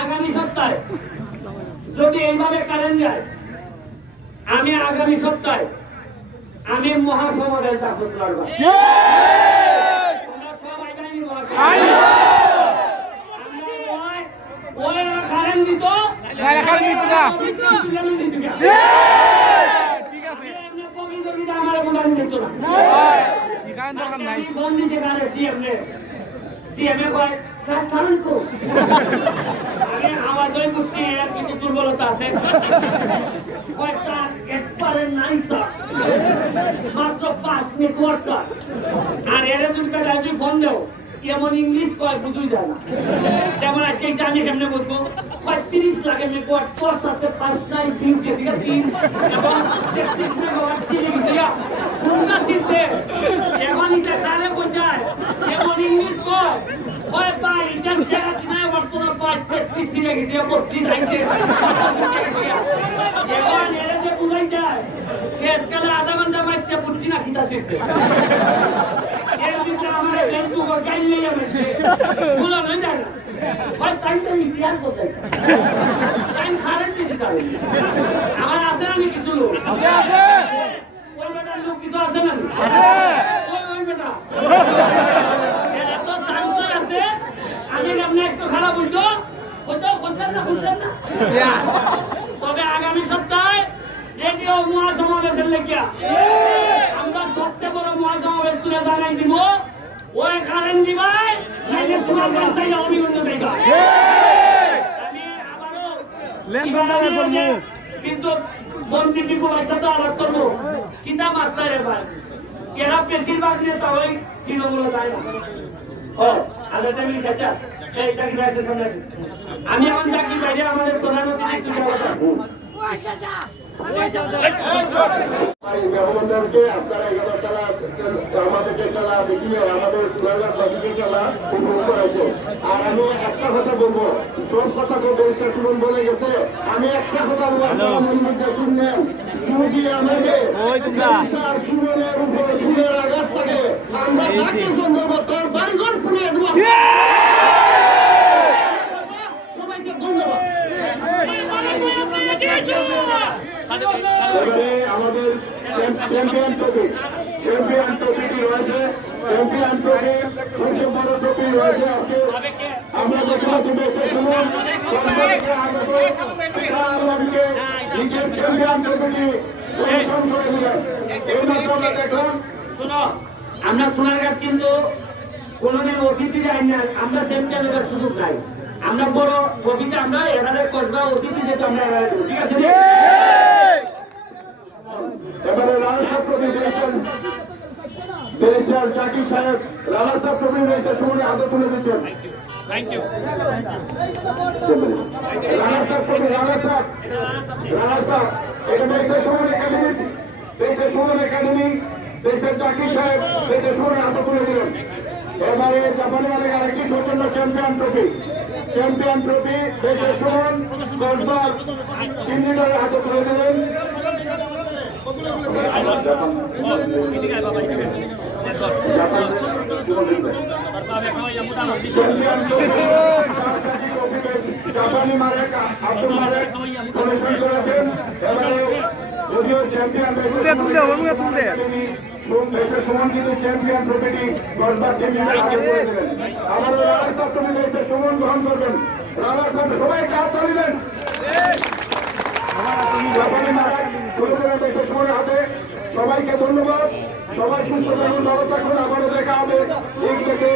আগামী সপ্তাহে যদি এইভাবে কারেন্ট যায়, আমি আগামী সপ্তাহে আমি মহাসমাবেশ ডাকবো। কারেন্ট দিত দুর্বলতা আছে একবারে নাই স্যার, মাত্র 5 মিনিট স্যার। আর এর যদি ফোন দেও এমন ইংলিশ কয় বুঝুই যায় না। যেমন আছে এটা আমি কেমনে বুঝবো? 35 লাখ মেগাওয়াট ফোর্স আছে, 5 নাই 3 গেছে 3 এবং 33 মেগাওয়াট চলে গেছে। কোনটা শিখছে এখন এটা কারে বোঝায়? এমন ইংলিশ কয় কয় ভাই এটা সেরা কিনা বর্তমানে 35 চলে গেছে, 32 আইছে। এখন এর যে বুঝাই যায় শেষকালে আধা ঘন্টা মাইতে বুঝছি না কিতা শিখছে। এর ভিতরে আমার ফেসবুক আর গাইল নিয়ে যাচ্ছে বলা না যায় না ভাই, তাই তো ইতিহাস বোঝাই তাই খারাপ দিতে পারে। আমার আছে না কিছু লোক ওই বেটার লোক কিছু আছে না ওই বেটা এত চান্স আছে। আমি আপনি একটু খারাপ বুঝতো কোথাও বুঝলেন না। তবে আগামী সপ্তাহে রেডিও মহাসমাবেশের লেগিয়া আমরা সবচেয়ে বড় মহাসমাবেশ করে জানাই দিব। ওই কারেন্ট দিবাই নাইলে তোমার রাস্তায় অভিগন্ত দেবা। আমি আবারও কিন্তু মন্ত্রী বিপুলের সাথে আলাপ করবো কিতা মাত্রায় ভাই। এরা বেশিরভাগ নেতা ওই তৃণমূল যায় না। ও আলাদা টাইমে চাচা এই চাকরি আছে সামনে আছে। আমি এখন চাকরি বাইরে আমাদের প্রধানমন্ত্রী মেহমানদেরকে আপনারা এগুলো খেলা আমাদেরকে খেলা দেখিয়ে আমাদের খেলা উপভোগ করেছে। আর আমি একটা কথা বলবো, সব কথা তো ব্যারিস্টার সুমন বলে গেছে, আমি একটা কথা বলবো আপনারা মন্দিরটা শুনলেন। যদি আমাদের ব্যারিস্টার সুমনের উপর ফুলের আঘাত থাকে আমরা তাকে সম্ভব তার বাড়িঘর ফুলিয়ে দেবো। সবাইকে ধন্যবাদ। এবারে আমাদের চ্যাম্পিয়ন ট্রফি রয়েছে। চ্যাম্পিয়ন ট্রফি সবচেয়ে বড় ট্রফি রয়েছে। আমরা দেখতে পাচ্ছি নিজের চ্যাম্পিয়ন ট্রফিটি পরিশ্রম করে দিলেন। এই মাত্র আমরা দেখলাম। শোনো, আমরা সোনারঘাট কিন্তু কোনোদিন অতিথি যাই না, আমরা চ্যাম্পিয়ন হওয়ার সুযোগ নাই। আমরা বড় ট্রফিতে আমরা এখানে কসবা অতিথি যেহেতু আমরা ঠিক আছে। এবারে রানা সাহেব ট্রফি দিয়েছেন ব্যারিস্টার জাকির সাহেব। রানা সাহেব ট্রফি দিয়েছে সুমনে হাতে তুলে দিচ্ছেন। রানা সাহেব ট্রফি রানা সাহেব এটা দিয়েছে সুমন একাডেমি দিয়েছে জাকির সাহেব দিয়েছে সুমনে হাতে তুলে দিলেন। এবারে জাপানি আরেকটি সৌজন্য চ্যাম্পিয়ন ট্রফি দিয়েছে সুমন কসবার টিম লিডারের হাতে তুলে দিলেন। জাপানি মারেক আব্দুল মারেক পরিবেশন করেছেন। যদিও চ্যাম্পিয়ন সুমন কিন্তু চ্যাম্পিয়ন ট্রফিটি কসবার টিম লিডারের হাতে তুলে দিলেন। আমারও রানা সাহেব ট্রফি দিয়েছে সুমন গ্রহণ করবেন। রানা সাহেব সবাইকে হাত তালিবেন। জাপানি মারেক তুলে দিয়েছে সুমনের হাতে। সবাইকে ধন্যবাদ। সবাই সুস্থ থাকুন, ভালো থাকুন। আবারও দেখা হবে ঠিক থেকে।